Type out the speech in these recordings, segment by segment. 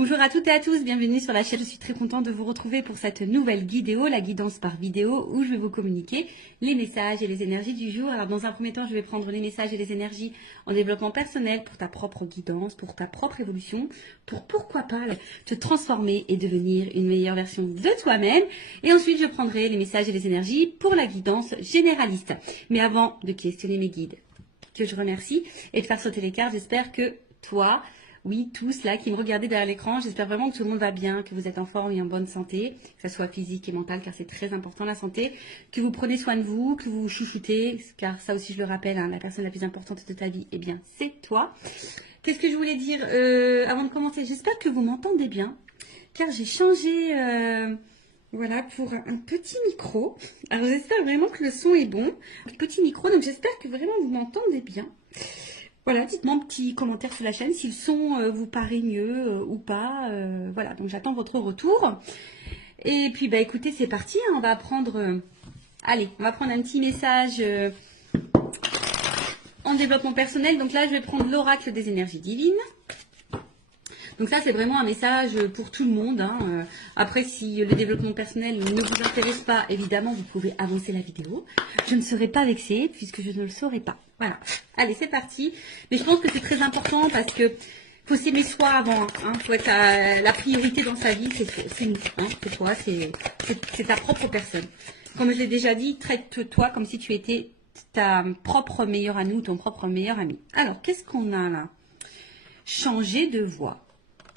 Bonjour à toutes et à tous, bienvenue sur la chaîne. Je suis très contente de vous retrouver pour cette nouvelle vidéo, la guidance par vidéo, où je vais vous communiquer les messages et les énergies du jour. Alors dans un premier temps, je vais prendre les messages et les énergies en développement personnel pour ta propre guidance, pour ta propre évolution, pour pourquoi pas te transformer et devenir une meilleure version de toi-même. Et ensuite, je prendrai les messages et les énergies pour la guidance généraliste. Mais avant de questionner mes guides, que je remercie, et de faire sauter les cartes, j'espère que toi, oui, tous là qui me regardez derrière l'écran, j'espère vraiment que tout le monde va bien, que vous êtes en forme et en bonne santé, que ce soit physique et mentale, car c'est très important la santé, que vous prenez soin de vous, que vous vous chouchoutez, car ça aussi je le rappelle, hein, la personne la plus importante de ta vie, eh bien c'est toi. Qu'est-ce que je voulais dire avant de commencer? J'espère que vous m'entendez bien, car j'ai changé voilà, pour un petit micro. Alors j'espère vraiment que le son est bon, un petit micro, donc j'espère que vraiment vous m'entendez bien. Voilà, dites-moi un petit commentaire sur la chaîne si le son vous paraît mieux ou pas. Voilà, donc j'attends votre retour. Et puis, bah écoutez, c'est parti. Hein, on va prendre, allez, on va prendre un petit message en développement personnel. Donc là, je vais prendre l'oracle des énergies divines. Donc ça, c'est vraiment un message pour tout le monde. Hein. Après, si le développement personnel ne vous intéresse pas, évidemment, vous pouvez avancer la vidéo. Je ne serai pas vexée puisque je ne le saurai pas. Voilà. Allez, c'est parti. Mais je pense que c'est très important parce que faut s'aimer soi avant. Hein. Faut être la priorité dans sa vie, c'est nous. Hein. C'est toi, c'est ta propre personne. Comme je l'ai déjà dit, traite-toi comme si tu étais ta propre meilleure amie ou ton propre meilleur ami. Alors, qu'est-ce qu'on a là? Changer de voix.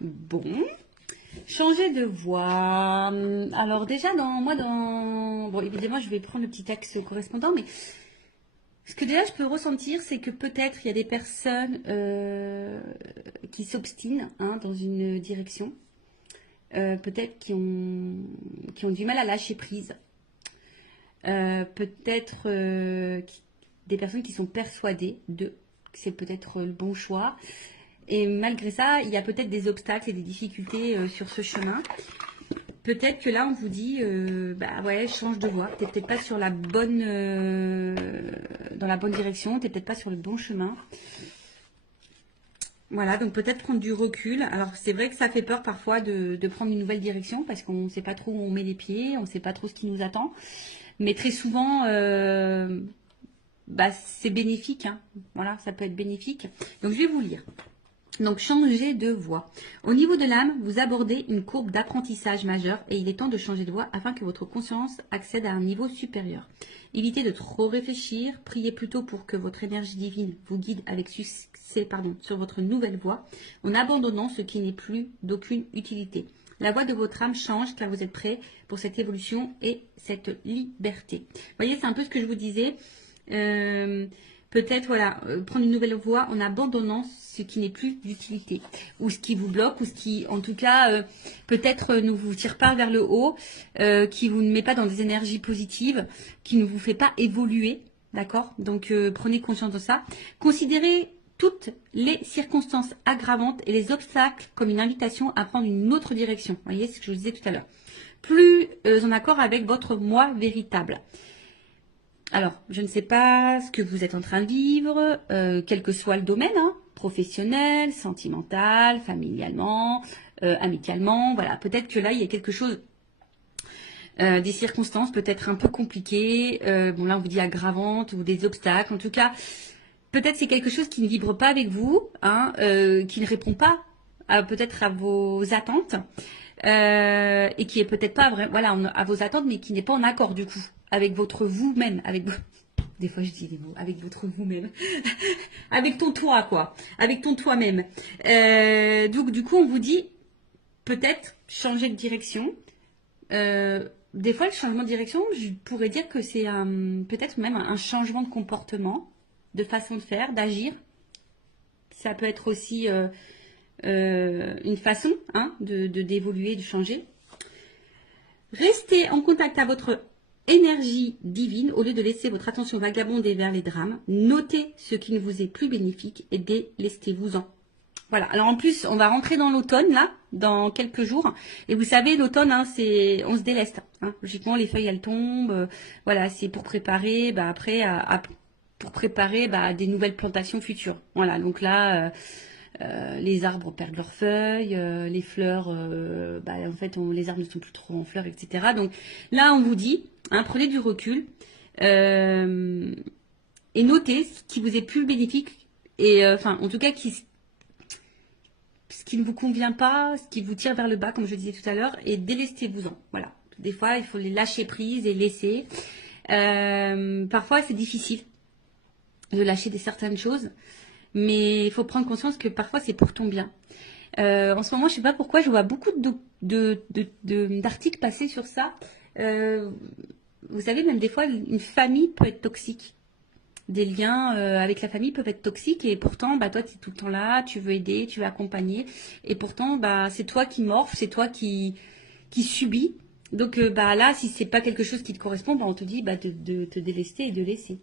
Bon, changer de voix. Alors déjà, bon, évidemment, je vais prendre le petit axe correspondant, mais ce que déjà je peux ressentir, c'est que peut-être il y a des personnes qui s'obstinent hein, dans une direction, peut-être qui ont du mal à lâcher prise, peut-être des personnes qui sont persuadées que c'est peut-être le bon choix. Et malgré ça, il y a peut-être des obstacles et des difficultés sur ce chemin. Peut-être que là, on vous dit, bah ouais, change de voie. Tu n'es peut-être pas sur la bonne, dans la bonne direction. Tu n'es peut-être pas sur le bon chemin. Voilà, donc peut-être prendre du recul. Alors, c'est vrai que ça fait peur parfois de prendre une nouvelle direction parce qu'on ne sait pas trop où on met les pieds, on ne sait pas trop ce qui nous attend. Mais très souvent, bah, c'est bénéfique. Hein. Voilà, ça peut être bénéfique. Donc, je vais vous lire. Donc, changer de voie. Au niveau de l'âme, vous abordez une courbe d'apprentissage majeur et il est temps de changer de voie afin que votre conscience accède à un niveau supérieur. Évitez de trop réfléchir, priez plutôt pour que votre énergie divine vous guide avec succès sur votre nouvelle voie en abandonnant ce qui n'est plus d'aucune utilité. La voie de votre âme change car vous êtes prêt pour cette évolution et cette liberté. Vous voyez, c'est un peu ce que je vous disais. Peut-être, voilà, prendre une nouvelle voie en abandonnant ce qui n'est plus d'utilité. Ou ce qui vous bloque, ou ce qui, en tout cas, peut-être ne vous tire pas vers le haut, qui vous ne met pas dans des énergies positives, qui ne vous fait pas évoluer, d'accord? Donc, prenez conscience de ça. Considérez toutes les circonstances aggravantes et les obstacles comme une invitation à prendre une autre direction. Vous voyez, c'est ce que je vous disais tout à l'heure. Plus en accord avec votre moi véritable. Alors, je ne sais pas ce que vous êtes en train de vivre, quel que soit le domaine, hein, professionnel, sentimental, familialement, amicalement, voilà. Peut-être que là, il y a quelque chose, des circonstances peut-être un peu compliquées, bon là on vous dit aggravantes ou des obstacles, en tout cas, peut-être c'est quelque chose qui ne vibre pas avec vous, hein, qui ne répond pas peut-être à vos attentes, et qui est peut-être pas vraiment, voilà, à vos attentes, mais qui n'est pas en accord du coup avec votre vous-même, des fois je dis des mots, avec votre vous-même, avec ton toi quoi, avec ton toi-même. Donc du coup on vous dit peut-être changer de direction. Des fois le changement de direction, je pourrais dire que c'est peut-être même un changement de comportement, de façon de faire, d'agir. Ça peut être aussi une façon hein, d'évoluer, de changer. Restez en contact à votre énergie divine au lieu de laisser votre attention vagabonder vers les drames. Notez ce qui ne vous est plus bénéfique et délestez-vous-en. Voilà, alors en plus, on va rentrer dans l'automne, là, dans quelques jours. Et vous savez, l'automne, hein, on se déleste. Hein. Logiquement, les feuilles, elles tombent. Voilà, c'est pour préparer, après, pour préparer des nouvelles plantations futures. Voilà, donc là, les arbres perdent leurs feuilles, les fleurs, en fait, les arbres ne sont plus trop en fleurs, etc. Donc là, on vous dit, hein, prenez du recul et notez ce qui vous est plus bénéfique et, en tout cas, ce qui ne vous convient pas, ce qui vous tire vers le bas, comme je disais tout à l'heure, et délestez-vous-en. Voilà. Des fois, il faut les lâcher prise et laisser. Parfois, c'est difficile de lâcher certaines choses, mais il faut prendre conscience que parfois, c'est pour ton bien. En ce moment, je ne sais pas pourquoi, je vois beaucoup d'articles passer sur ça. Vous savez, même des fois, une famille peut être toxique. Des liens avec la famille peuvent être toxiques et pourtant, toi, tu es tout le temps là, tu veux aider, tu veux accompagner. Et pourtant, c'est toi qui morphes, c'est toi qui subis. Donc là, si c'est pas quelque chose qui te correspond, on te dit de te délester et de laisser.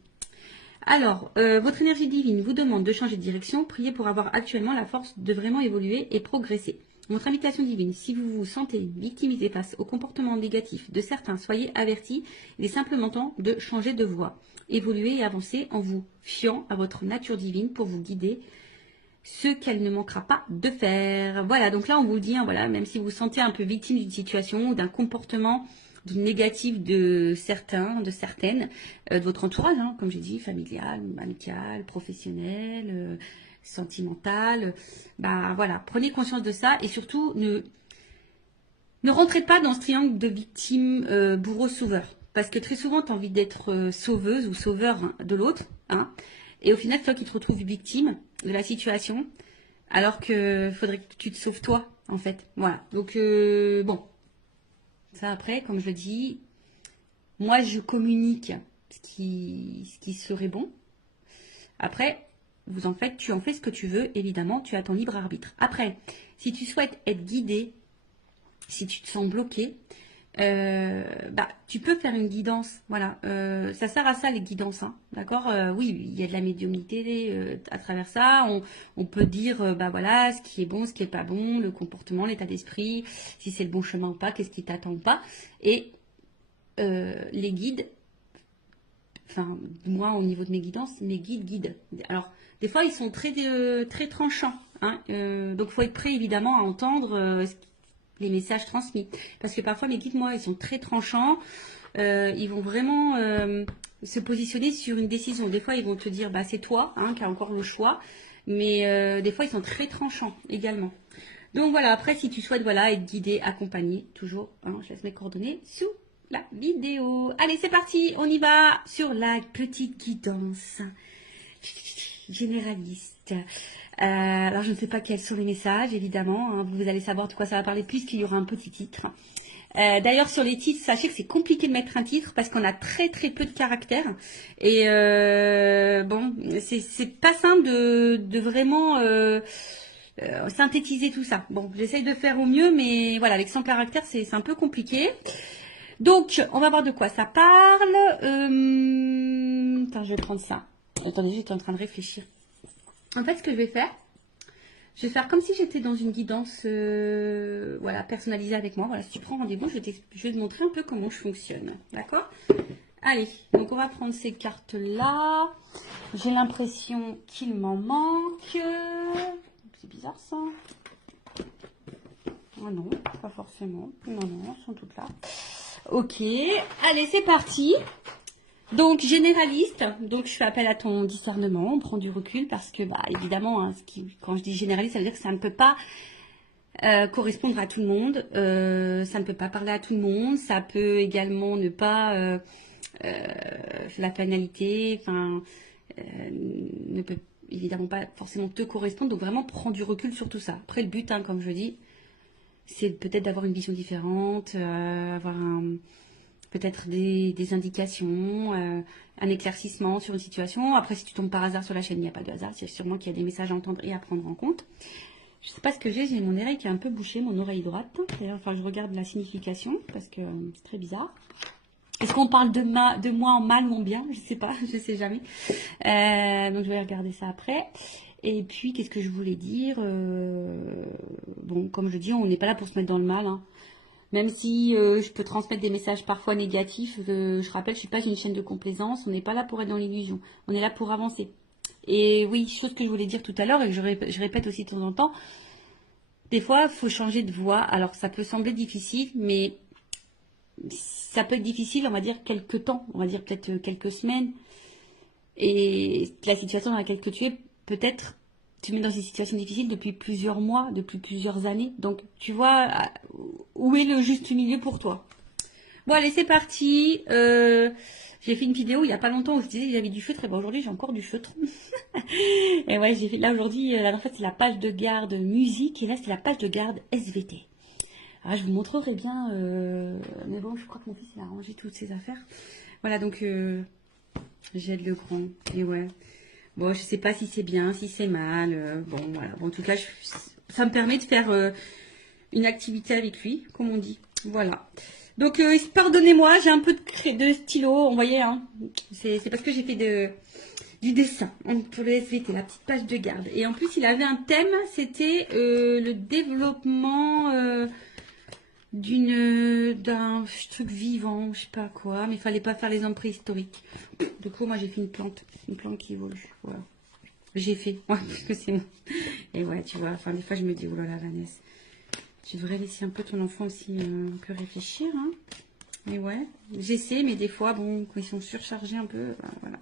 Alors, votre énergie divine vous demande de changer de direction. Priez pour avoir actuellement la force de vraiment évoluer et progresser. Votre invitation divine, si vous vous sentez victimisé face au comportement négatif de certains, soyez avertis. Il est simplement temps de changer de voie. Évoluer et avancer en vous fiant à votre nature divine pour vous guider ce qu'elle ne manquera pas de faire. Voilà, donc là on vous dit, même si vous vous sentez un peu victime d'une situation ou d'un comportement négatif de certains, de certaines, de votre entourage, comme j'ai dit, familial, amical, professionnel, sentimental, prenez conscience de ça et surtout ne rentrez pas dans ce triangle de victime, bourreau, sauveur. Parce que très souvent, tu as envie d'être sauveuse ou sauveur de l'autre. Et au final, c'est toi qui te retrouves victime de la situation. Alors que faudrait que tu te sauves toi, en fait. Voilà. Donc, ça après, comme je le dis, moi, je communique ce qui serait bon. Après, tu en fais ce que tu veux. Évidemment, tu as ton libre arbitre. Après, si tu souhaites être guidé, si tu te sens bloqué, tu peux faire une guidance, voilà. Ça sert à ça les guidances, d'accord. Oui, il y a de la médiumnité à travers ça. On peut dire, ce qui est bon, ce qui est pas bon, le comportement, l'état d'esprit, si c'est le bon chemin ou pas, qu'est-ce qui t'attend ou pas. Et les guides, moi au niveau de mes guidances, mes guides. Alors des fois ils sont très très tranchants, donc faut être prêt évidemment à entendre les messages transmis. Parce que parfois, mes guides, moi, ils sont très tranchants. Ils vont vraiment se positionner sur une décision. Des fois, ils vont te dire, c'est toi qui as encore le choix. Mais des fois, ils sont très tranchants également. Donc voilà, après, si tu souhaites être guidé, accompagné, toujours, je laisse mes coordonnées sous la vidéo. Allez, c'est parti, on y va sur la petite guidance généraliste. Alors, je ne sais pas quels sont les messages, évidemment. Vous allez savoir de quoi ça va parler puisqu'il y aura un petit titre. D'ailleurs, sur les titres, sachez que c'est compliqué de mettre un titre parce qu'on a très très peu de caractères. Et c'est pas simple de vraiment synthétiser tout ça. Bon, j'essaye de faire au mieux, mais voilà, avec 100 caractères, c'est un peu compliqué. Donc, on va voir de quoi ça parle. Attends, je vais prendre ça. Attendez, j'étais en train de réfléchir. En fait, ce que je vais faire comme si j'étais dans une guidance personnalisée avec moi. Voilà, si tu prends rendez-vous, je vais te montrer un peu comment je fonctionne. D'accord? Allez, donc on va prendre ces cartes-là. J'ai l'impression qu'il m'en manque. C'est bizarre ça. Ah non, pas forcément. Non, elles sont toutes là. Ok, allez, c'est parti. Donc, généraliste, donc je fais appel à ton discernement, on prend du recul parce que, évidemment, quand je dis généraliste, ça veut dire que ça ne peut pas correspondre à tout le monde, ça ne peut pas parler à tout le monde, ça peut également ne pas, la finalité, ne peut évidemment pas forcément te correspondre, donc vraiment prends du recul sur tout ça. Après, le but, comme je dis, c'est peut-être d'avoir une vision différente, avoir peut-être des indications, un éclaircissement sur une situation. Après, si tu tombes par hasard sur la chaîne, il n'y a pas de hasard. C'est sûrement qu'il y a des messages à entendre et à prendre en compte. Je ne sais pas ce que j'ai mon oreille qui est un peu bouchée, mon oreille droite. D'ailleurs, je regarde la signification parce que c'est très bizarre. Est-ce qu'on parle de moi en mal ou en bien? Je ne sais pas, je ne sais jamais. Donc, je vais regarder ça après. Et puis, qu'est-ce que je voulais dire? Bon, comme je dis, on n'est pas là pour se mettre dans le mal, Même si je peux transmettre des messages parfois négatifs, je rappelle, je ne suis pas une chaîne de complaisance, on n'est pas là pour être dans l'illusion, on est là pour avancer. Et oui, chose que je voulais dire tout à l'heure et que je répète aussi de temps en temps, des fois, il faut changer de voie. Alors, ça peut sembler difficile, mais ça peut être difficile, on va dire, quelques temps, on va dire peut-être quelques semaines. Et la situation dans laquelle tu es, peut-être, tu mets dans une situation difficile depuis plusieurs mois, depuis plusieurs années. Donc, tu vois, où est le juste milieu pour toi? Bon, allez, c'est parti. J'ai fait une vidéo il y a pas longtemps où je disais que j'avais du feutre. Et ben aujourd'hui, j'ai encore du feutre. Et ouais, j'ai fait là aujourd'hui, la dernière fois, c'est la page de garde musique. Et là, c'est la page de garde SVT. Alors, je vous montrerai bien. Mais bon, je crois que mon fils, il a rangé toutes ses affaires. Voilà, donc, j'aide le grand. Et ouais. Bon, je sais pas si c'est bien, si c'est mal. Bon, voilà. Bon, en tout cas, ça me permet de faire une activité avec lui, comme on dit. Voilà. Donc, pardonnez-moi, j'ai un peu de stylo, vous voyez, hein. C'est parce que j'ai fait du dessin pour le SVT, la petite page de garde. Et en plus, il avait un thème, c'était le développement d'un truc vivant, je sais pas quoi, mais il fallait pas faire les hommes préhistoriques. Du coup, moi, j'ai fait une plante qui évolue, voilà. J'ai fait, ouais, parce que c'est moi. Et ouais, tu vois, enfin, des fois, je me dis, oh là là, Vanessa, tu devrais laisser un peu ton enfant aussi un peu réfléchir, hein. Et ouais, j'essaie, mais des fois, bon, quand ils sont surchargés un peu, ben, voilà.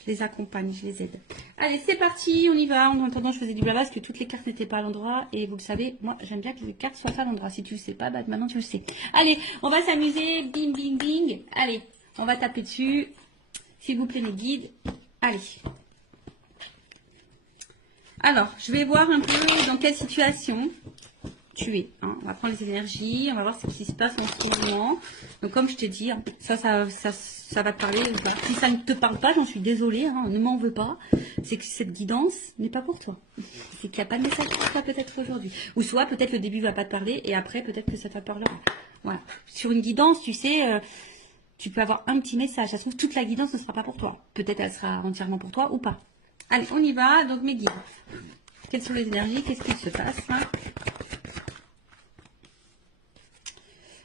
Je les accompagne, je les aide. Allez, c'est parti, on y va. En attendant, je faisais du blabla parce que toutes les cartes n'étaient pas à l'endroit. Et vous le savez, moi, j'aime bien que les cartes soient à l'endroit. Si tu le sais pas, bah, maintenant tu le sais. Allez, on va s'amuser. Bing, bing, bing. Allez, on va taper dessus. S'il vous plaît, mes guides. Allez. Alors, je vais voir un peu dans quelle situation tu es. Hein. On va prendre les énergies, on va voir ce qui se passe en ce moment. Donc, comme je t'ai dit, hein, ça va te parler. Voilà. Si ça ne te parle pas, j'en suis désolée, hein, ne m'en veux pas. C'est que cette guidance n'est pas pour toi. C'est qu'il n'y a pas de message pour toi peut-être aujourd'hui. Ou soit peut-être le début ne va pas te parler et après peut-être que ça te parlera. Voilà. Sur une guidance, tu sais, tu peux avoir un petit message. Ça se trouve, toute la guidance ne sera pas pour toi. Peut-être elle sera entièrement pour toi ou pas. Allez, on y va. Donc, mes guides. Quelles sont les énergies? Qu'est-ce qui se passe, hein?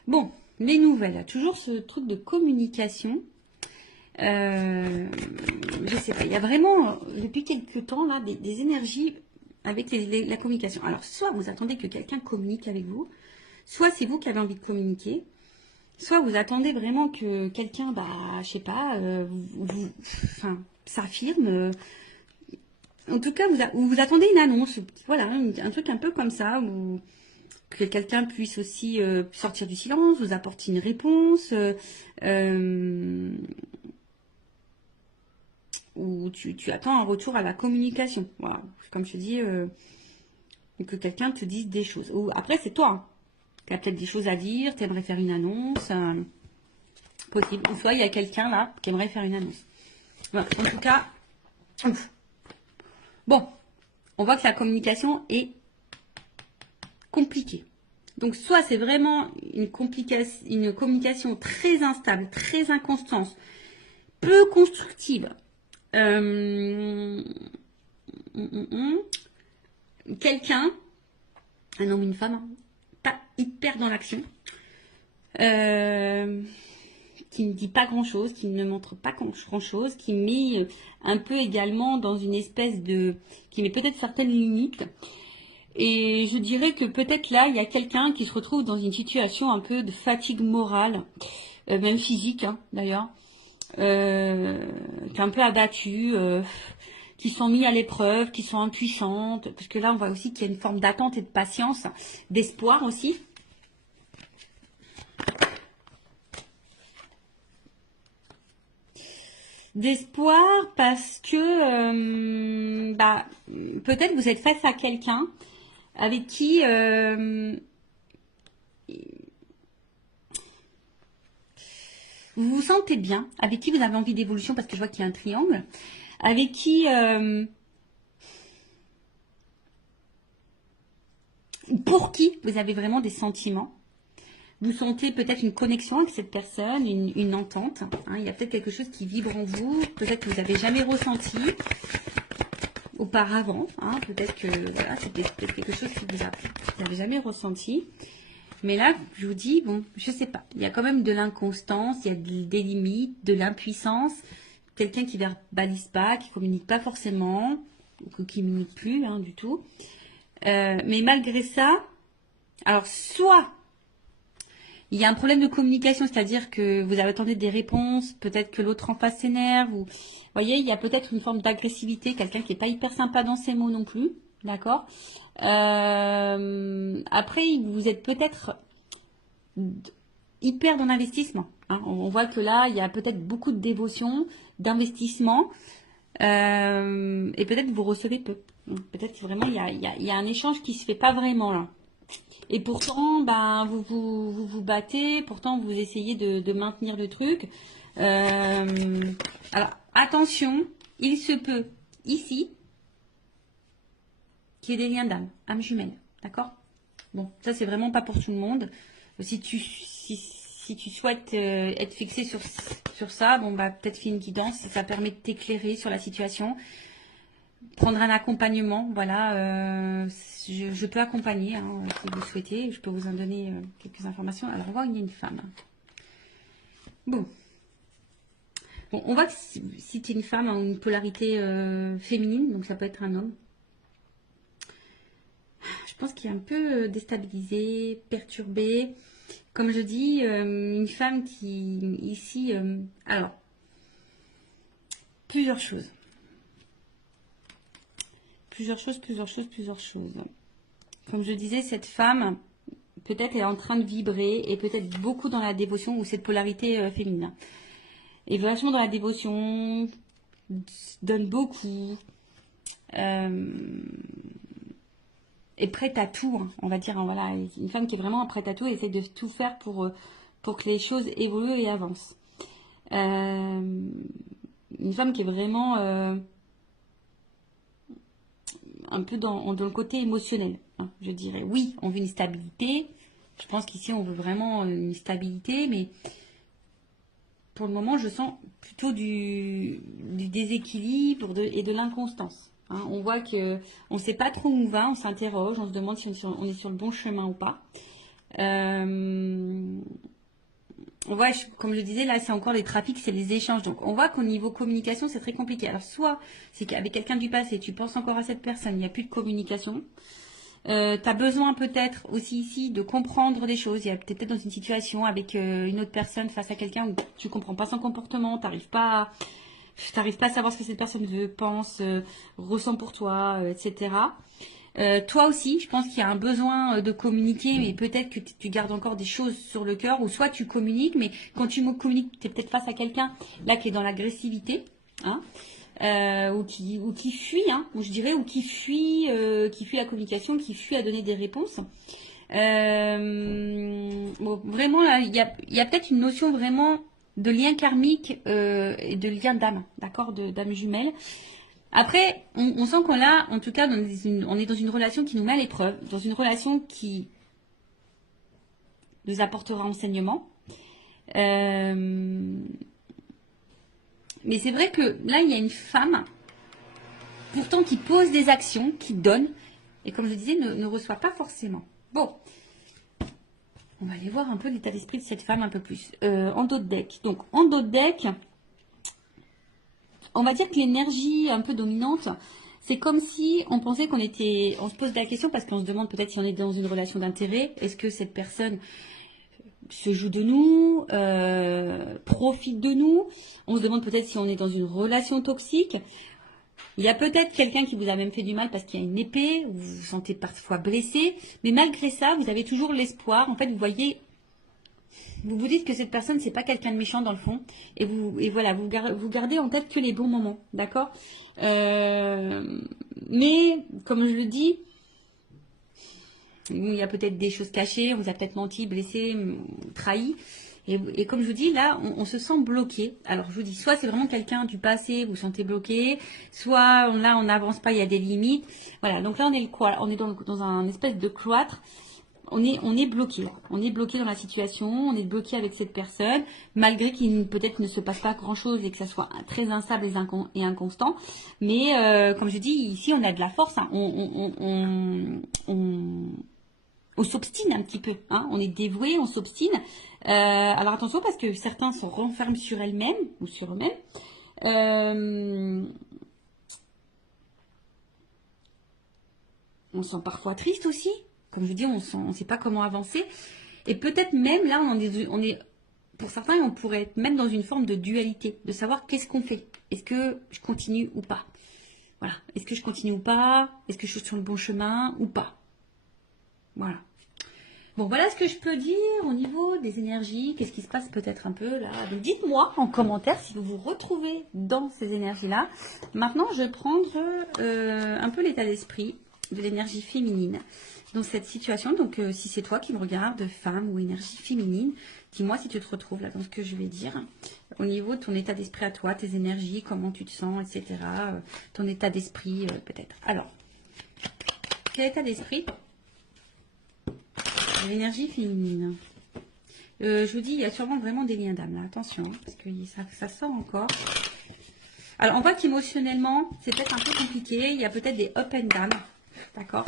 Bon, les nouvelles. Il y a toujours ce truc de communication. Je sais pas. Il y a vraiment, depuis quelques temps, là, des énergies avec la communication. Alors, soit vous attendez que quelqu'un communique avec vous, soit c'est vous qui avez envie de communiquer, soit vous attendez vraiment que quelqu'un, bah, je sais pas, s'affirme. En tout cas, vous attendez une annonce, voilà, un truc un peu comme ça, où que quelqu'un puisse aussi sortir du silence, vous apporter une réponse, ou tu attends un retour à la communication. Voilà, comme je te dis, que quelqu'un te dise des choses. Ou après, c'est toi hein, qui as peut-être des choses à dire, tu aimerais faire une annonce, possible. Ou soit il y a quelqu'un là qui aimerait faire une annonce. Voilà, en tout cas, ouf. Bon, on voit que la communication est compliquée. Donc, soit c'est vraiment une communication très instable, très inconstante, peu constructive. Quelqu'un, un homme, une femme, pas hyper dans l'action, qui ne dit pas grand-chose, qui ne montre pas grand-chose, qui met un peu également dans une espèce de... qui met peut-être certaines limites. Et je dirais que peut-être là, il y a quelqu'un qui se retrouve dans une situation un peu de fatigue morale, même physique hein, d'ailleurs, qui est un peu abattu, qui sont mis à l'épreuve, qui sont impuissantes, parce que là, on voit aussi qu'il y a une forme d'attente et de patience, d'espoir aussi. D'espoir parce que bah, peut-être vous êtes face à quelqu'un avec qui vous vous sentez bien, avec qui vous avez envie d'évolution, parce que je vois qu'il y a un triangle, avec qui pour qui vous avez vraiment des sentiments. Vous sentez peut-être une connexion avec cette personne, une entente. Hein, il y a peut-être quelque chose qui vibre en vous, peut-être que vous n'avez jamais ressenti auparavant. Hein, peut-être que voilà, c'est peut-être quelque chose que vous n'avez jamais ressenti. Mais là, je vous dis, bon, je sais pas. Il y a quand même de l'inconstance, il y a des limites, de l'impuissance. quelqu'un qui verbalise pas, qui communique pas forcément, ou qui communique plus hein, du tout. Mais malgré ça, alors soit il y a un problème de communication, c'est-à-dire que vous attendez des réponses, peut-être que l'autre en face s'énerve, ou vous voyez, il y a peut-être une forme d'agressivité, quelqu'un qui n'est pas hyper sympa dans ses mots non plus, d'accord. Après, vous êtes peut-être hyper dans l'investissement. Hein. On voit que là, il y a peut-être beaucoup de dévotion, d'investissement, et peut-être que vous recevez peu. Peut-être vraiment il y a un échange qui se fait pas vraiment là. Et pourtant, ben, vous battez, pourtant vous essayez de maintenir le truc. Alors, attention, il se peut ici qu'il y ait des liens d'âme, âme jumelle, d'accord? Bon, ça c'est vraiment pas pour tout le monde. Si tu souhaites être fixé sur ça, bon bah peut-être fais une guidance, ça permet de t'éclairer sur la situation. Prendre un accompagnement, voilà, je peux accompagner hein, si vous souhaitez, je peux vous en donner quelques informations. Alors on voit qu'il y a une femme. Bon, on voit que si tu es une femme en une polarité féminine, donc ça peut être un homme. Je pense qu'il est un peu déstabilisé, perturbé. Comme je dis, une femme qui ici, alors plusieurs choses. Plusieurs choses. Comme je disais, cette femme, peut-être est en train de vibrer et peut-être beaucoup dans la dévotion ou cette polarité féminine. Et vachement dans la dévotion, donne beaucoup, est prête à tout, hein, on va dire. Hein, voilà, une femme qui est vraiment prête à tout et essaie de tout faire pour que les choses évoluent et avancent. Une femme qui est vraiment... un peu dans le côté émotionnel, hein, je dirais. Oui, on veut une stabilité. Je pense qu'ici, on veut vraiment une stabilité, mais pour le moment, je sens plutôt du déséquilibre et de l'inconstance. Hein. On voit qu'on ne sait pas trop où on va, on s'interroge, on se demande si on est sur le bon chemin ou pas. Ouais, comme je disais, là, c'est encore les trafics, c'est les échanges. Donc, on voit qu'au niveau communication, c'est très compliqué. Alors, soit c'est qu'avec quelqu'un du passé, tu penses encore à cette personne, il n'y a plus de communication. Tu as besoin peut-être aussi ici de comprendre des choses. Tu es peut-être dans une situation avec une autre personne face à quelqu'un où tu comprends pas son comportement, t'arrives pas à savoir ce que cette personne veut, pense, ressent pour toi, etc. Toi aussi, je pense qu'il y a un besoin de communiquer, mais peut-être que tu gardes encore des choses sur le cœur, ou soit tu communiques, mais quand tu communiques, tu es peut-être face à quelqu'un là qui est dans l'agressivité, hein, ou qui fuit, hein, ou je dirais, ou qui fuit la communication, qui fuit à donner des réponses. Bon, vraiment, là, il y a peut-être une notion vraiment de lien karmique et de lien d'âme, d'accord, d'âme jumelle. Après, on sent qu'on a, en tout cas, on est dans une relation qui nous met à l'épreuve, dans une relation qui nous apportera enseignement. Mais c'est vrai que là, il y a une femme, pourtant qui pose des actions, qui donne, et comme je disais, ne reçoit pas forcément. Bon, on va aller voir un peu l'état d'esprit de cette femme un peu plus. En dos de deck. Donc, en dos de deck, on va dire que l'énergie un peu dominante, c'est comme si on pensait on se pose la question parce qu'on se demande peut-être si on est dans une relation d'intérêt. Est-ce que cette personne se joue de nous, profite de nous? On se demande peut-être si on est dans une relation toxique. Il y a peut-être quelqu'un qui vous a même fait du mal parce qu'il y a une épée, vous vous sentez parfois blessé, mais malgré ça, vous avez toujours l'espoir. En fait, vous voyez, vous vous dites que cette personne, c'est pas quelqu'un de méchant dans le fond, et voilà, vous gardez en tête que les bons moments, d'accord. Mais comme je le dis, il y a peut-être des choses cachées, on vous a peut-être menti, blessé, trahi. Et comme je vous dis, là, on se sent bloqué. Alors, je vous dis, soit c'est vraiment quelqu'un du passé, vous vous sentez bloqué, soit là, on n'avance pas, il y a des limites. Voilà, donc là, on est dans un espèce de cloître. On est bloqué. On est bloqué dans la situation, on est bloqué avec cette personne, malgré qu'il peut-être ne se passe pas grand-chose et que ça soit très instable et inconstant. Mais comme je dis, ici, on a de la force. Hein. On s'obstine un petit peu, hein. On est dévoué, on s'obstine. Alors attention parce que certains se renferment sur elles-mêmes ou sur eux-mêmes. Euh, on se sent parfois triste aussi. Comme je dis, on ne sait pas comment avancer. Et peut-être même là, on est, pour certains, on pourrait être même dans une forme de dualité, de savoir qu'est-ce qu'on fait. Est-ce que je continue ou pas? Voilà. Est-ce que je continue ou pas? Est-ce que je suis sur le bon chemin ou pas? Voilà. Bon, voilà ce que je peux dire au niveau des énergies. Qu'est-ce qui se passe peut-être un peu là? Donc, dites-moi en commentaire si vous vous retrouvez dans ces énergies-là. Maintenant, je vais prendre un peu l'état d'esprit de l'énergie féminine dans cette situation. Donc, si c'est toi qui me regardes, femme ou énergie féminine, dis-moi si tu te retrouves là dans ce que je vais dire. Au niveau de ton état d'esprit à toi, tes énergies, comment tu te sens, etc. Ton état d'esprit peut-être. Alors, quel état d'esprit? L'énergie féminine. Je vous dis, il y a sûrement vraiment des liens d'âme là. Attention, hein, parce que ça sort encore. Alors, on voit qu'émotionnellement, c'est peut-être un peu compliqué. Il y a peut-être des up and down. D'accord.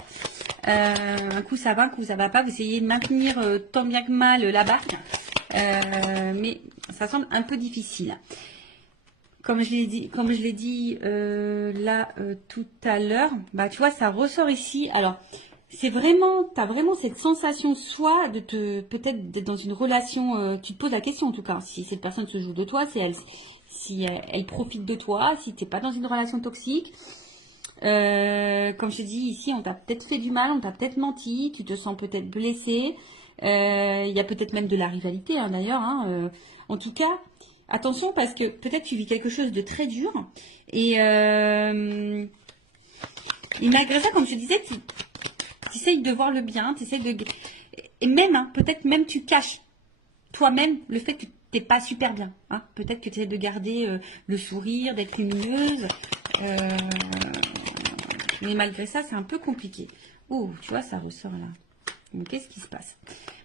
Un coup ça va, un coup ça va pas. Vous essayez de maintenir tant bien que mal la barque. Mais ça semble un peu difficile. Comme je l'ai dit là tout à l'heure, bah tu vois, ça ressort ici. Alors, c'est vraiment, tu as vraiment cette sensation soit de peut-être d'être dans une relation, tu te poses la question en tout cas, si cette personne se joue de toi, si elle profite de toi, si tu n'es pas dans une relation toxique. Comme je te dis ici, on t'a peut-être fait du mal, on t'a peut-être menti, tu te sens peut-être blessé. Il y a peut-être même de la rivalité hein, d'ailleurs. Hein, en tout cas, attention parce que peut-être tu vis quelque chose de très dur et malgré ça, comme je te disais, tu essayes de voir le bien, tu essayes de... Et même, hein, peut-être même tu caches toi-même le fait que tu n'es pas super bien. Hein. Peut-être que tu essaies de garder le sourire, d'être lumineuse. Mais malgré ça, c'est un peu compliqué. Oh, tu vois, ça ressort là. Donc, qu'est-ce qui se passe?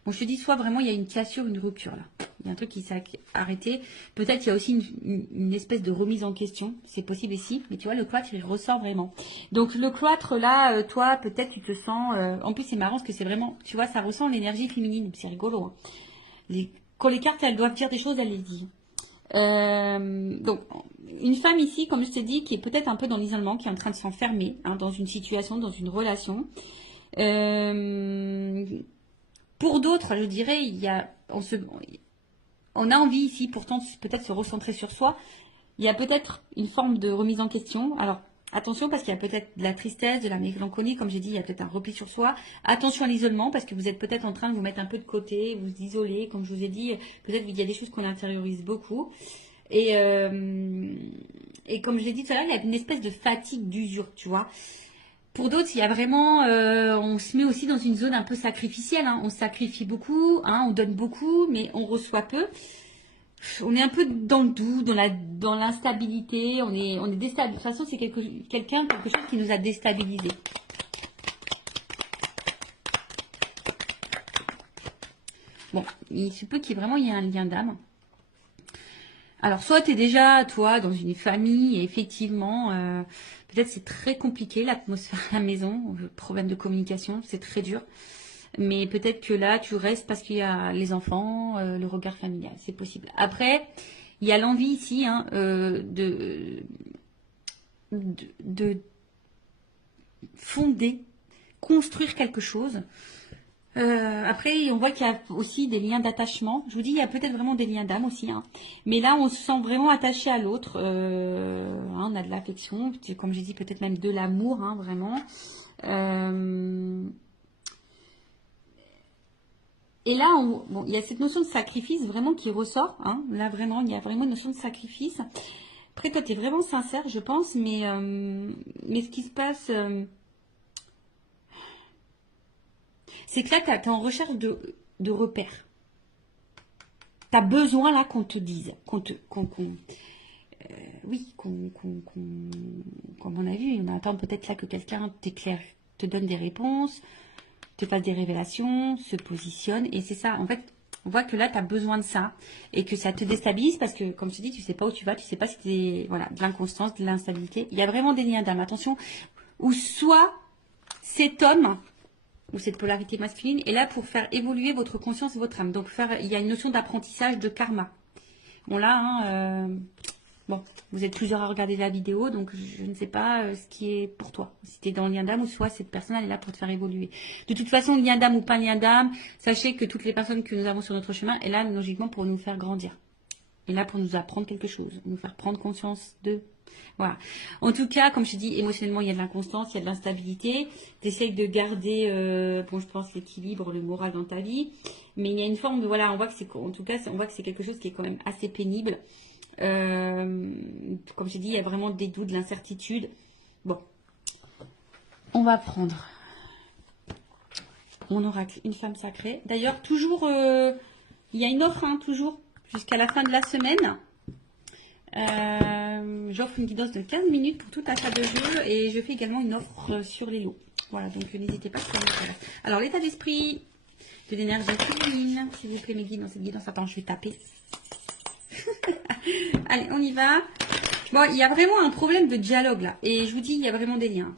Bon, je te dis, soit vraiment, il y a une cassure, une rupture là. Il y a un truc qui s'est arrêté. Peut-être il y a aussi une espèce de remise en question. C'est possible ici. Mais tu vois, le cloître, il ressort vraiment. Donc, le cloître là, toi, peut-être tu te sens... en plus, c'est marrant parce que c'est vraiment... Tu vois, ça ressent l'énergie féminine. C'est rigolo. Hein. Quand les cartes, elles doivent dire des choses, elles les disent. Donc, une femme ici, comme je t'ai dit, qui est peut-être un peu dans l'isolement, qui est en train de s'enfermer hein, dans une situation, dans une relation. Pour d'autres, je dirais, on a envie ici, pourtant, peut-être se recentrer sur soi. Il y a peut-être une forme de remise en question. Alors, attention, parce qu'il y a peut-être de la tristesse, de la mélancolie, comme j'ai dit, il y a peut-être un repli sur soi. Attention à l'isolement, parce que vous êtes peut-être en train de vous mettre un peu de côté, vous isoler, comme je vous ai dit, peut-être qu'il y a des choses qu'on intériorise beaucoup. Et comme je l'ai dit tout à l'heure, il y a une espèce de fatigue, d'usure, tu vois. Pour d'autres, il y a vraiment, on se met aussi dans une zone un peu sacrificielle. Hein. On sacrifie beaucoup, hein, on donne beaucoup, mais on reçoit peu. On est un peu dans le doux, dans l'instabilité. On est déstabilisé. De toute façon, c'est quelque chose qui nous a déstabilisés. Bon, il se peut qu'il y ait vraiment un lien d'âme. Alors, soit tu es déjà, toi, dans une famille, et effectivement, peut-être c'est très compliqué, l'atmosphère à la maison, problème de communication, c'est très dur. Mais peut-être que là, tu restes parce qu'il y a les enfants, le regard familial, c'est possible. Après, il y a l'envie ici hein, de fonder, construire quelque chose. Après, on voit qu'il y a aussi des liens d'attachement. Je vous dis, il y a peut-être vraiment des liens d'âme aussi. Hein. Mais là, on se sent vraiment attaché à l'autre. Hein, on a de l'affection, comme j'ai dit, peut-être même de l'amour, hein, vraiment. Et là, bon, il y a cette notion de sacrifice vraiment qui ressort. Hein. Là, vraiment, il y a vraiment une notion de sacrifice. Après, toi, tu es vraiment sincère, je pense. Mais ce qui se passe... c'est que là, tu es en recherche de repères. Tu as besoin là qu'on te dise, oui, comme on a vu, on attend peut-être là que quelqu'un t'éclaire, te donne des réponses, te fasse des révélations, se positionne. Et c'est ça, en fait, on voit que là, tu as besoin de ça et que ça te déstabilise parce que, comme je te dis, tu sais pas où tu vas, tu sais pas si tu voilà, de l'inconstance, de l'instabilité. Il y a vraiment des liens d'âme, attention, ou soit cet homme ou cette polarité masculine est là pour faire évoluer votre conscience et votre âme. Donc, il y a une notion d'apprentissage de karma. Bon, là, hein, Bon, vous êtes plusieurs à regarder la vidéo, donc je ne sais pas ce qui est pour toi. Si tu es dans le lien d'âme ou soit cette personne, elle est là pour te faire évoluer. De toute façon, lien d'âme ou pas lien d'âme, sachez que toutes les personnes que nous avons sur notre chemin est là, logiquement, pour nous faire grandir. Et là, pour nous apprendre quelque chose, nous faire prendre conscience de... Voilà. En tout cas, comme je dis, émotionnellement, il y a de l'inconstance, il y a de l'instabilité. Tu essayes de garder, bon, je pense, l'équilibre, le moral dans ta vie. Mais il y a une forme de... Voilà, on voit que c'est... En tout cas, on voit que c'est quelque chose qui est quand même assez pénible. Comme j'ai dit, il y a vraiment des doutes, de l'incertitude. Bon, on va prendre mon oracle, une femme sacrée. D'ailleurs, toujours, il y a une offre, hein, toujours, jusqu'à la fin de la semaine. J'offre une guidance de 15 minutes pour toute la salle de jeu et je fais également une offre sur les lots. Voilà, donc n'hésitez pas si ça vous intéresse. Alors, l'état d'esprit de l'énergie féminine, s'il vous plaît, mes guides dans cette guidance. Attends, je vais taper. Allez, on y va. Bon, il y a vraiment un problème de dialogue là. Et je vous dis, il y a vraiment des liens.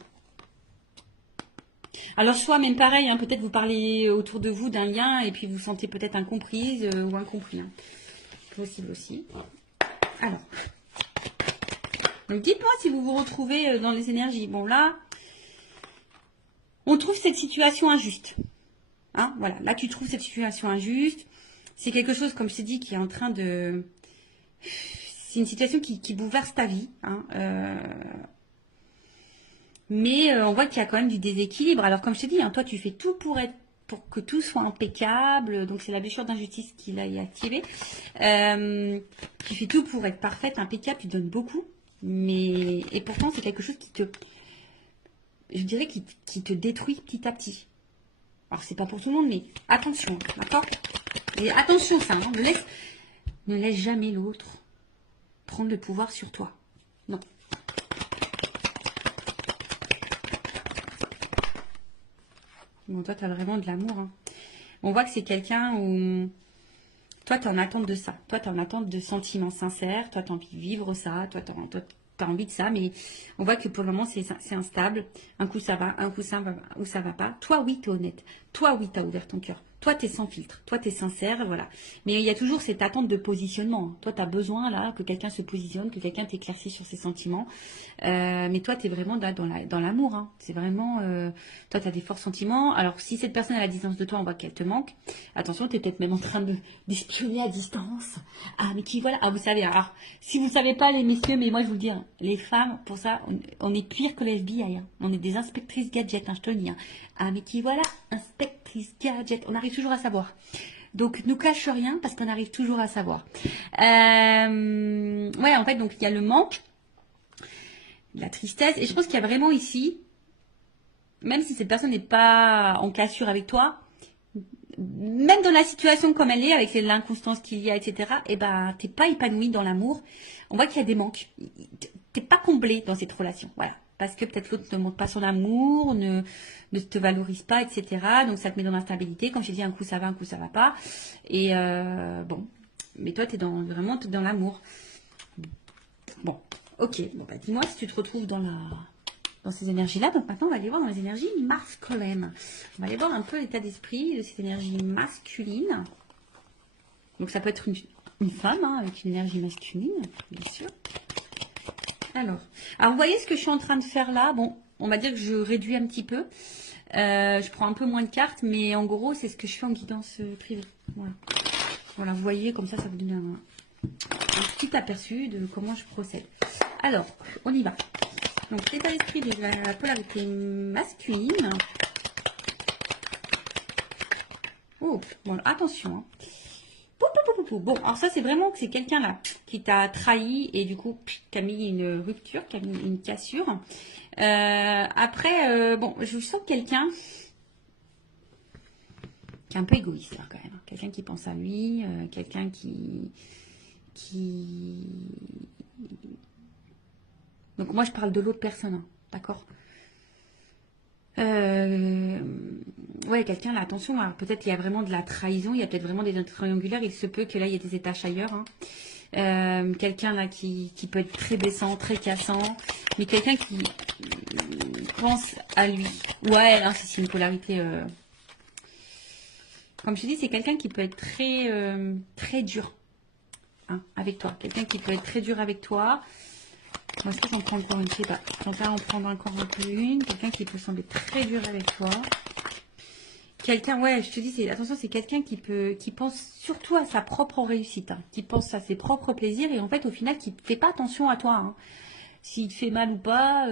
Alors, soit même pareil, hein, peut-être vous parlez autour de vous d'un lien et puis vous vous sentez peut-être incomprise ou incompris. Hein. Possible aussi. Alors. Donc, dites-moi si vous vous retrouvez dans les énergies. Bon, là, on trouve cette situation injuste. Hein, voilà, là, tu trouves cette situation injuste. C'est quelque chose, comme je t'ai dit, qui est en train de... C'est une situation qui bouleverse ta vie. Hein, mais on voit qu'il y a quand même du déséquilibre. Alors, comme je t'ai dit, hein, toi, tu fais tout pour que tout soit impeccable. Donc, c'est la blessure d'injustice qui l'a activée. Tu fais tout pour être parfaite, impeccable. Tu donnes beaucoup. Et pourtant, c'est quelque chose je dirais, qui te détruit petit à petit. Alors, c'est pas pour tout le monde, mais attention, d'accord? Et attention, ça, hein, ne laisse jamais l'autre prendre le pouvoir sur toi. Non. Bon, toi, tu as vraiment de l'amour. Hein. On voit que c'est quelqu'un où... Toi, tu es en attente de ça. Toi, tu es en attente de sentiments sincères. Toi, tu as envie de vivre ça. Toi, tu as envie de ça. Mais on voit que pour le moment, c'est instable. Un coup, ça va. Un coup, ça va pas. Toi, oui, tu es honnête. Toi, oui, tu as ouvert ton cœur. Toi, tu es sans filtre. Toi, tu es sincère. Voilà. Mais il y a toujours cette attente de positionnement. Hein. Toi, tu as besoin là que quelqu'un se positionne, que quelqu'un t'éclaircisse sur ses sentiments. Mais toi, tu es vraiment là dans l'amour. Hein. C'est vraiment... toi, tu as des forts sentiments. Alors, si cette personne est à la distance de toi, on voit qu'elle te manque. Attention, tu es peut-être même en train d'espionner à distance. Ah, mais qui voilà. Ah, vous savez. Alors, si vous ne savez pas, les messieurs, mais moi, je vous le dis, hein, les femmes, pour ça, on est pire que les FBI. Hein. On est des inspectrices gadgets, hein, je te le dis. Hein. Ah, mais qui voilà, inspectrice gadget. On arrive toujours à savoir. Donc, ne cache rien parce qu'on arrive toujours à savoir. Ouais, en fait, donc, il y a le manque, la tristesse. Et je pense qu'il y a vraiment ici, même si cette personne n'est pas en cassure avec toi, même dans la situation comme elle est, avec l'inconstance qu'il y a, etc., eh ben, t'es pas épanoui dans l'amour. On voit qu'il y a des manques. T'es pas comblé dans cette relation. Voilà. Parce que peut-être l'autre ne montre pas son amour, ne te valorise pas, etc. Donc ça te met dans l'instabilité. Comme j'ai dit, un coup ça va, un coup ça va pas. Et bon. Mais toi, t'es vraiment dans l'amour. Bon. Ok. Bon, bah, dis-moi si tu te retrouves dans ces énergies-là. Donc maintenant, on va aller voir dans les énergies masculines. On va aller voir un peu l'état d'esprit de cette énergie masculine. Donc ça peut être une femme hein, avec une énergie masculine, bien sûr. Alors, vous voyez ce que je suis en train de faire là? Bon, on va dire que je réduis un petit peu. Je prends un peu moins de cartes, mais en gros, c'est ce que je fais en guidance privée. Voilà. Voilà, vous voyez, comme ça vous donne un petit aperçu de comment je procède. Alors, on y va. Donc, l'état d'esprit de la polarité masculine. Oh, bon, attention. Hein. Bon, alors ça, c'est vraiment que c'est quelqu'un là qui t'a trahi et du coup, qui a mis une rupture, qui a mis une cassure. Après, bon, je sens quelqu'un qui est un peu égoïste là, quand même. Quelqu'un qui pense à lui, quelqu'un qui... Donc moi, je parle de l'autre personne, hein, d'accord? Ouais, quelqu'un là, attention, peut-être qu'il y a vraiment de la trahison, il y a peut-être vraiment des notes triangulaires, il se peut que là, il y ait des étages ailleurs. Hein. Quelqu'un là qui peut être très blessant, très cassant, mais quelqu'un qui pense à lui. Ouais, là, c'est une polarité... Comme je dis, c'est quelqu'un qui peut être très, très dur. hein, avec toi. Quelqu'un qui peut être très dur avec toi. Moi, est-ce que j'en prends encore une? Je sais pas. Je préfère en prendre encore un peu une. Quelqu'un qui peut sembler très dur avec toi. Quelqu'un, ouais, je te dis, attention, c'est quelqu'un qui pense surtout à sa propre réussite, hein, qui pense à ses propres plaisirs et en fait, au final, qui ne fait pas attention à toi, hein. S'il te fait mal ou pas,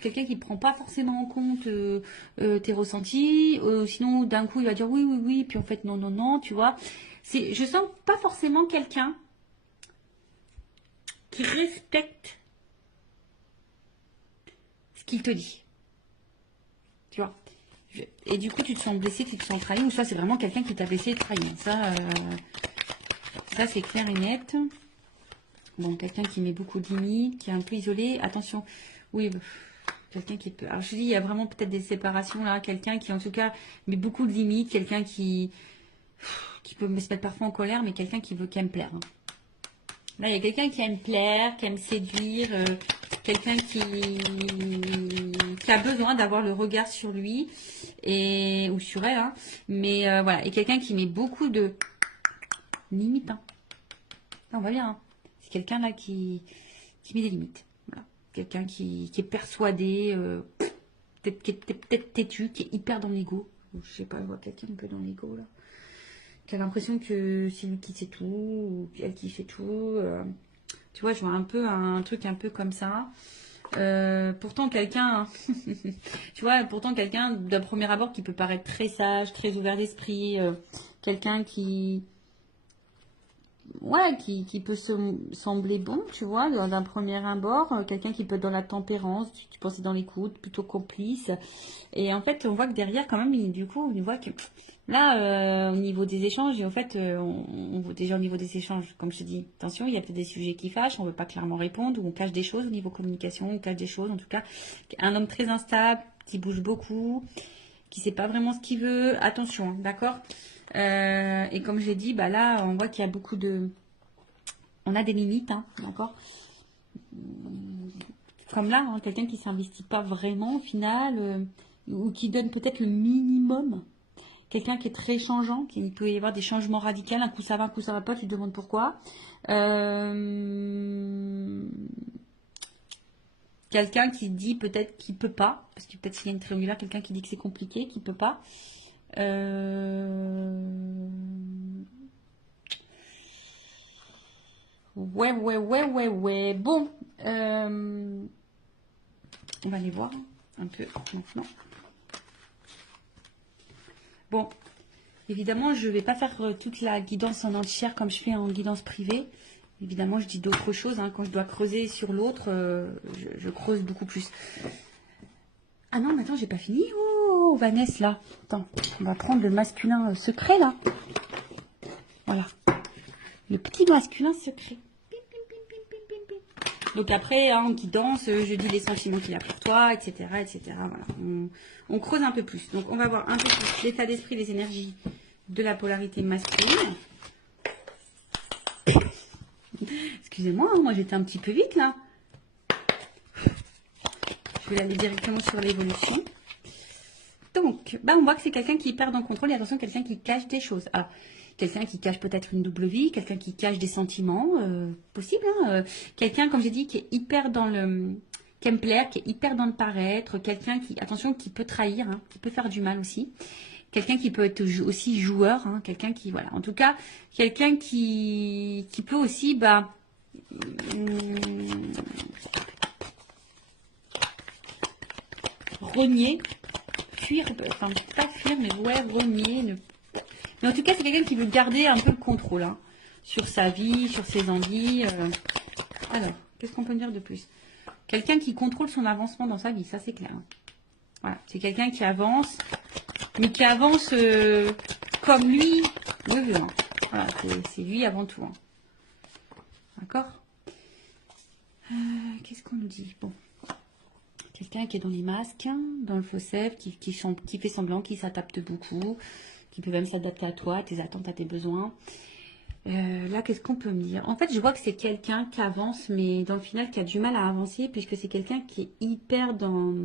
quelqu'un qui ne prend pas forcément en compte tes ressentis, sinon d'un coup il va dire oui, oui, oui, puis en fait non, non, non, tu vois. Je sens pas forcément quelqu'un qui respecte ce qu'il te dit, tu vois. Et du coup tu te sens blessé, tu te sens trahi, ou soit c'est vraiment quelqu'un qui t'a blessé et trahi. Ça c'est clair et net. Bon, quelqu'un qui met beaucoup de limites, qui est un peu isolé, attention, oui, quelqu'un qui peut... Alors je dis, il y a vraiment peut-être des séparations là, quelqu'un qui en tout cas met beaucoup de limites, quelqu'un qui peut se mettre parfois en colère, mais quelqu'un qui aime plaire, hein. Là, il y a quelqu'un qui aime plaire, qui aime séduire, quelqu'un qui a besoin d'avoir le regard sur lui, ou sur elle, hein. Mais voilà, et quelqu'un qui met beaucoup de limites, hein. Là, on va bien, hein. C'est quelqu'un là qui met des limites. Voilà. Quelqu'un qui est persuadé, qui est peut-être têtu, qui est hyper dans l'ego. Je sais pas, je vois quelqu'un un peu dans l'ego là. Qui a l'impression que c'est lui qui sait tout, ou elle qui fait tout. Tu vois, je vois un peu un truc un peu comme ça. Pourtant quelqu'un, tu vois, pourtant quelqu'un d'un premier abord qui peut paraître très sage, très ouvert d'esprit, quelqu'un ouais, qui peut sembler bon, tu vois, d'un premier abord, quelqu'un qui peut être dans la tempérance, tu pensais dans l'écoute, plutôt complice. Et en fait, on voit que derrière, quand même, du coup, on voit que là, au niveau des échanges, et en fait, on voit déjà au niveau des échanges, comme je te dis, attention, il y a peut-être des sujets qui fâchent, on ne veut pas clairement répondre, ou on cache des choses au niveau communication, on cache des choses, en tout cas, un homme très instable, qui bouge beaucoup, qui ne sait pas vraiment ce qu'il veut, attention, hein, d'accord. Et comme j'ai dit, bah là, on voit qu'il y a beaucoup de... On a des limites, hein, d'accord. Comme là, hein, quelqu'un qui ne s'investit pas vraiment au final, ou qui donne peut-être le minimum. Quelqu'un qui est très changeant, qui peut y avoir des changements radicaux, un coup ça va, un coup ça va pas, tu te demandes pourquoi. Quelqu'un qui dit peut-être qu'il peut pas, parce que peut-être s'il y a une triangulaire, quelqu'un qui dit que c'est compliqué, qu'il peut pas. Ouais, ouais, ouais, ouais, ouais. Bon, on va aller voir un peu maintenant. Bon, évidemment, je ne vais pas faire toute la guidance en entière comme je fais en guidance privée. Évidemment, je dis d'autres choses, hein. Quand je dois creuser sur l'autre, je creuse beaucoup plus. Ah non, mais attends, j'ai pas fini. Oh, Vanessa, là. Attends, on va prendre le masculin secret, là. Voilà. Le petit masculin secret. Donc après, hein, en guidance, je dis les sentiments qu'il a pour toi, etc. etc. Voilà. On creuse un peu plus. Donc on va voir un peu plus l'état d'esprit, les énergies de la polarité masculine. Excusez-moi, hein, moi j'étais un petit peu vite là. Je vais aller directement sur l'évolution. Donc, bah, on voit que c'est quelqu'un qui perd en contrôle et attention, quelqu'un qui cache des choses. Alors, quelqu'un qui cache peut-être une double vie, quelqu'un qui cache des sentiments, possible, hein, quelqu'un, comme j'ai dit, qui est hyper dans le... qui aime plaire, qui est hyper dans le paraître, quelqu'un qui, attention, qui peut trahir, hein, qui peut faire du mal aussi. Quelqu'un qui peut être aussi joueur, hein, quelqu'un qui, voilà, en tout cas, quelqu'un qui peut aussi, bah... renier, fuir, enfin pas fuir, mais ouais, renier. Mais en tout cas, c'est quelqu'un qui veut garder un peu le contrôle, hein, sur sa vie, sur ses envies. Alors, qu'est-ce qu'on peut me dire de plus? Quelqu'un qui contrôle son avancement dans sa vie, ça c'est clair, hein. Voilà, c'est quelqu'un qui avance, mais qui avance comme lui le veut, hein. Voilà, c'est lui avant tout, hein. D'accord. Qu'est-ce qu'on nous dit? Bon. Quelqu'un qui est dans les masques, dans le faux-sève, qui fait semblant, qui s'adapte beaucoup, qui peut même s'adapter à toi, à tes attentes, à tes besoins. Là, qu'est-ce qu'on peut me dire? En fait, je vois que c'est quelqu'un qui avance, mais dans le final, qui a du mal à avancer, puisque c'est quelqu'un qui est hyper dans...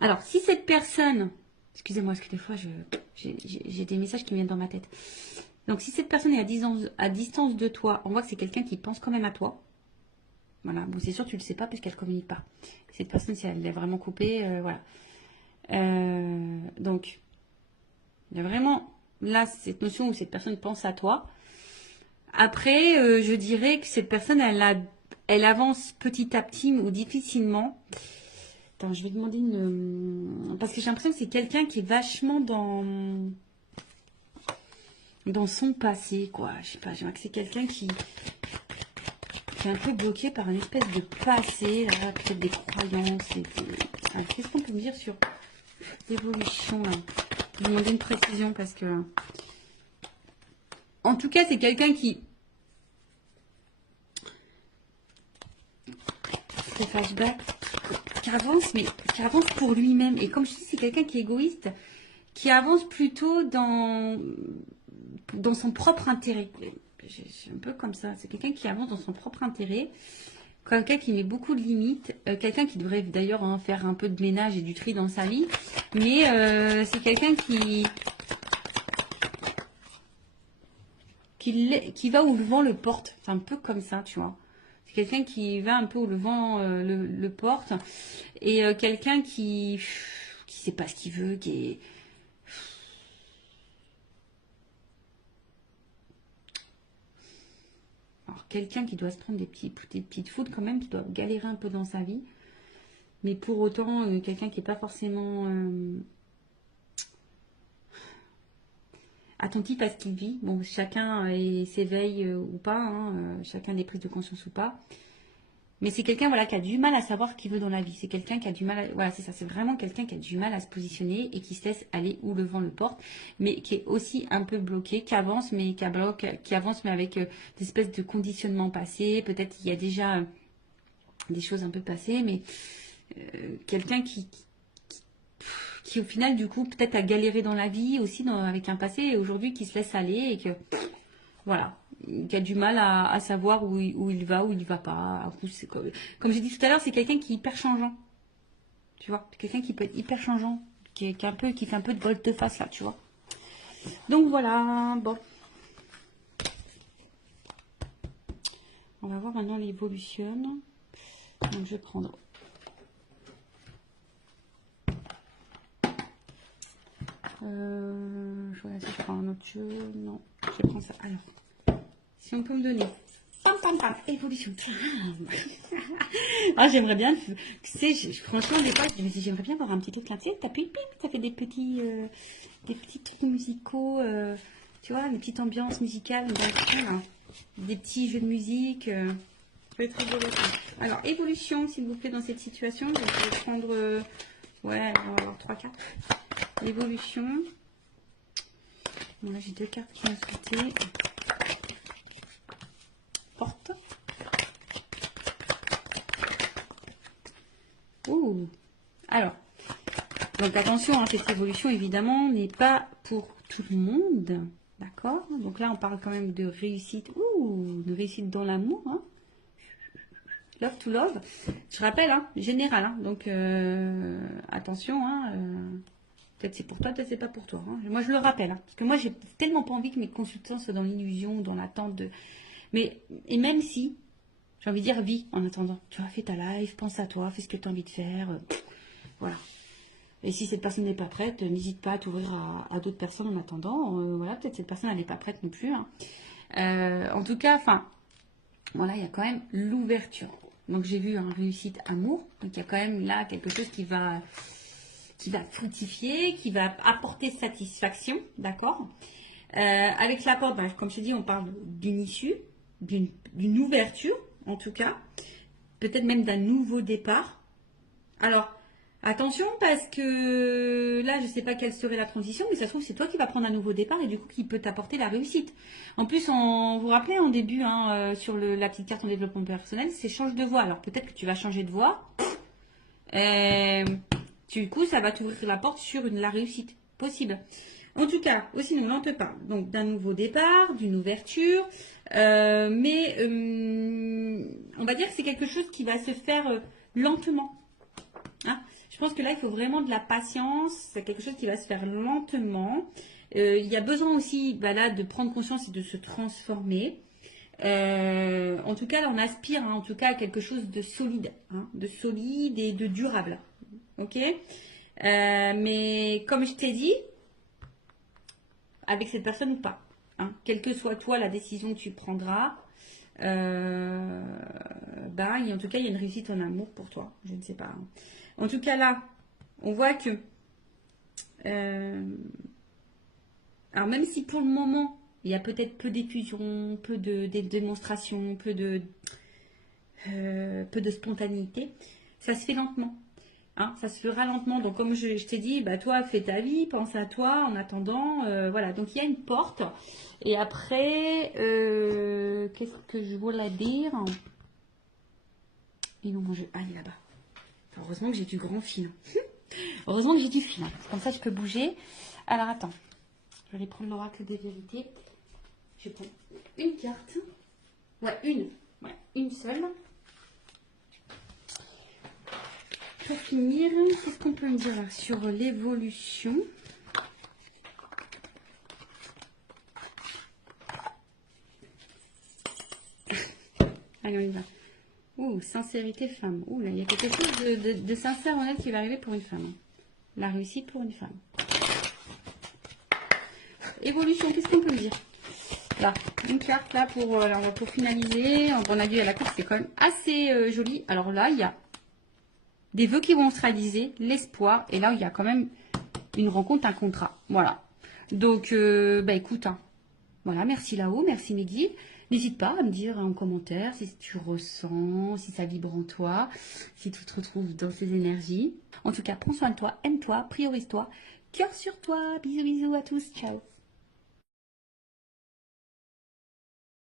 Alors, si cette personne... Excusez-moi, parce que des fois, j'ai des messages qui viennent dans ma tête. Donc, si cette personne est à distance de toi, on voit que c'est quelqu'un qui pense quand même à toi. Voilà. Bon, c'est sûr, tu ne le sais pas puisqu'elle ne communique pas. Cette personne, si elle est vraiment coupée, voilà. Donc, il y a vraiment là cette notion où cette personne pense à toi. Après, je dirais que cette personne, elle avance petit à petit ou difficilement. Attends, je vais demander une... Parce que j'ai l'impression que c'est quelqu'un qui est vachement dans son passé, quoi. Je sais pas, j'ai l'impression que c'est quelqu'un qui est un peu bloqué par une espèce de passé, là, peut-être des croyances. Alors, qu'est-ce qu'on peut me dire sur l'évolution, là? Je vais demander une précision parce que... En tout cas, c'est quelqu'un qui... C'est flashback. Qui avance, mais qui avance pour lui-même. Et comme je dis, c'est quelqu'un qui est égoïste, qui avance plutôt dans son propre intérêt. C'est un peu comme ça. C'est quelqu'un qui avance dans son propre intérêt. Quelqu'un qui met beaucoup de limites. Quelqu'un qui devrait d'ailleurs faire un peu de ménage et du tri dans sa vie. Mais c'est quelqu'un qui va où le vent le porte. C'est un peu comme ça, tu vois. C'est quelqu'un qui va un peu où le vent le porte. Et quelqu'un qui sait pas ce qu'il veut, qui est... Alors, quelqu'un qui doit se prendre des petites fautes quand même, qui doit galérer un peu dans sa vie. Mais pour autant, quelqu'un qui n'est pas forcément attentif à ce qu'il vit. Bon, chacun s'éveille ou pas, hein, chacun a des prises de conscience ou pas. Mais c'est quelqu'un voilà, qui a du mal à savoir ce qu'il veut dans la vie. C'est quelqu'un qui a du mal à... Voilà, c'est ça. C'est vraiment quelqu'un qui a du mal à se positionner et qui se laisse aller où le vent le porte. Mais qui est aussi un peu bloqué, qui avance, mais qui avance, mais avec des espèces de conditionnements passés. Peut-être qu'il y a déjà des choses un peu passées, mais quelqu'un qui au final, du coup, peut-être a galéré dans la vie aussi avec un passé et aujourd'hui qui se laisse aller et que... Voilà, qui a du mal à savoir où il va, où il ne va pas. Comme j'ai dit tout à l'heure, c'est quelqu'un qui est hyper changeant. Tu vois, quelqu'un qui peut être hyper changeant, qui fait un peu de volte-face là, tu vois. Donc voilà, bon. On va voir maintenant l'évolution. Donc je vais prendre. Je vais essayer de prendre un autre jeu. Non, je vais prendre ça. Alors. Si on peut me donner. Pam, pam, pam. Évolution. Ah, j'aimerais bien. Tu sais, franchement, des fois, je me dis, j'aimerais bien avoir un petit truc là. Tu sais, t'appuies, pip, ça fait des petits trucs musicaux. Tu vois, une petite ambiance musicale. Des petits jeux de musique. Ça peut être rigolo. Alors, évolution, s'il vous plaît, dans cette situation. Je vais prendre. Ouais, on va avoir 3 cartes. L'évolution. Bon, là, j'ai 2 cartes qui m'ont sauté. Porte. Ouh. Alors, donc attention, hein, cette évolution évidemment n'est pas pour tout le monde, d'accord? Donc là, on parle quand même de réussite, de réussite dans l'amour, hein. Love to love. Je rappelle, hein, général, hein, donc attention, hein, peut-être c'est pour toi, peut-être c'est pas pour toi. Hein. Moi, je le rappelle, hein, parce que moi, j'ai tellement pas envie que mes consultants soient dans l'illusion, dans l'attente de. Mais et même si. J'ai envie de dire, vis en attendant. Tu vois, fais ta live, pense à toi, fais ce que tu as envie de faire. Voilà. Et si cette personne n'est pas prête, n'hésite pas à t'ouvrir à d'autres personnes en attendant. Voilà, peut-être cette personne, elle n'est pas prête non plus. Hein. En tout cas, enfin, voilà, il y a quand même l'ouverture. Donc, j'ai vu un réussite amour. Donc, il y a quand même là quelque chose qui va fructifier, qui va apporter satisfaction. D'accord. Avec la porte, comme je te dis, on parle d'une issue, d'une ouverture. En tout cas, peut-être même d'un nouveau départ. Alors, attention parce que là, je ne sais pas quelle serait la transition, mais ça se trouve, c'est toi qui vas prendre un nouveau départ et du coup, qui peut t'apporter la réussite. En plus, vous vous rappelez en début, hein, sur la petite carte en développement personnel, c'est change de voie. Alors, peut-être que tu vas changer de voie. Du coup, ça va t'ouvrir la porte sur la réussite possible. En tout cas, aussi, nous, on te parle donc d'un nouveau départ, d'une ouverture, mais on va dire que c'est quelque chose qui va se faire lentement. Hein. Je pense que là, il faut vraiment de la patience. C'est quelque chose qui va se faire lentement. Il y a besoin aussi bah là, de prendre conscience et de se transformer. En tout cas, là, on aspire en tout cas à quelque chose de solide, de solide et de durable. Ok. Mais comme je t'ai dit, avec cette personne ou pas, quelle que soit toi la décision que tu prendras, bah, en tout cas, il y a une réussite en amour pour toi. Je ne sais pas. En tout cas, là, on voit que, alors même si pour le moment, il y a peut-être peu d'effusion, peu de démonstration, peu de spontanéité, ça se fait lentement. Ça se fera lentement. Donc, comme je t'ai dit, bah, toi, fais ta vie, pense à toi en attendant. Voilà. Donc, il y a une porte. Et après, qu'est-ce que je voulais dire? Ils vont manger. Ah, il est là-bas. Heureusement que j'ai du grand fil. Heureusement que j'ai du fil. Comme ça, je peux bouger. Alors, attends. Je vais aller prendre l'oracle des vérités. Je prends une carte. Ouais, une seule. Pour finir, qu'est-ce qu'on peut me dire là, sur l'évolution? Allez, on y va. Ouh, sincérité femme. Ouh, là, il y a quelque chose de sincère, honnête qui va arriver pour une femme. La réussite pour une femme. Évolution, qu'est-ce qu'on peut me dire? Là, une carte là pour finaliser. On a vu à la carte, c'est quand même assez joli. Alors là, il y a des vœux qui vont se réaliser, l'espoir. Et là, il y a quand même une rencontre, un contrat. Voilà. Donc, bah écoute, voilà, merci là-haut, merci mes guides. N'hésite pas à me dire en commentaire si tu ressens, si ça vibre en toi, si tu te retrouves dans ces énergies. En tout cas, prends soin de toi, aime-toi, priorise-toi, cœur sur toi. Bisous, bisous à tous, ciao.